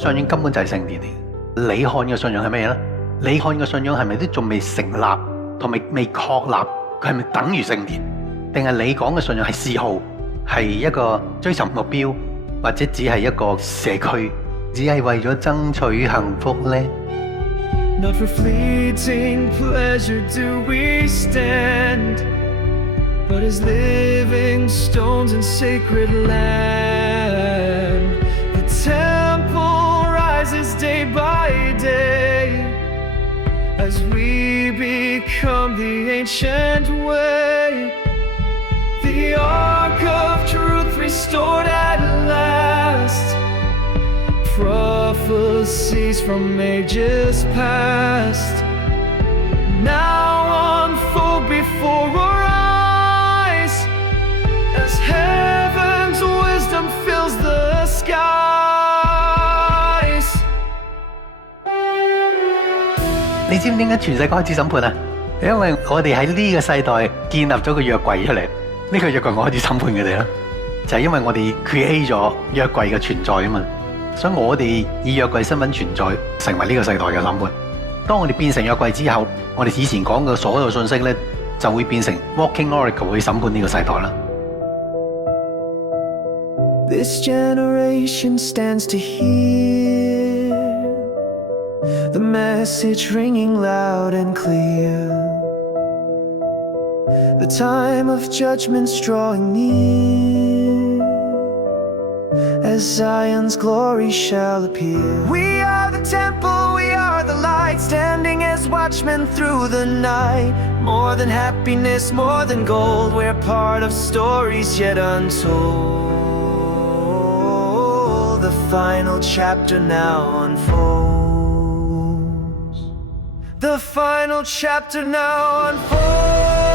信仰根本就係聖殿嚟。你看嘅信仰係咩咧？你看嘅信仰係咪都仲未成立，同埋未確立？佢係咪等於聖殿？定係你講嘅信仰係嗜好，係一個追尋目標，或者只係一個社區，只係為咗爭取幸福呢？ Not for fleeting pleasure do we stand, but as living stones in sacred land. The temple rises day by day as we become the ancient way. The ark of truth restored at last, prophecies from ages past now unfold before our eyes as heaven's wisdom fills the skies. 你知唔知點解全世界開始審判啊？因為我哋喺呢個世代建立咗個約櫃出嚟，呢個約櫃我開始審判佢哋啦，就係因為我哋 create 咗約櫃嘅存在啊嘛。所以我哋以約櫃身份存在，成為呢個世代嘅審判。當我哋變成約櫃之後，我哋以前講嘅所有信息咧，就會變成 Walking Oracle 去審判呢個世代啦。This generation stands to hear the message ringing loud and clear. The time of judgment's drawing near, as Zion's glory shall appear. We are the temple, we are the light, standing as watchmen through the night. More than happiness, more than gold, we're part of stories yet untold. The final chapter now unfolds. The final chapter now unfolds.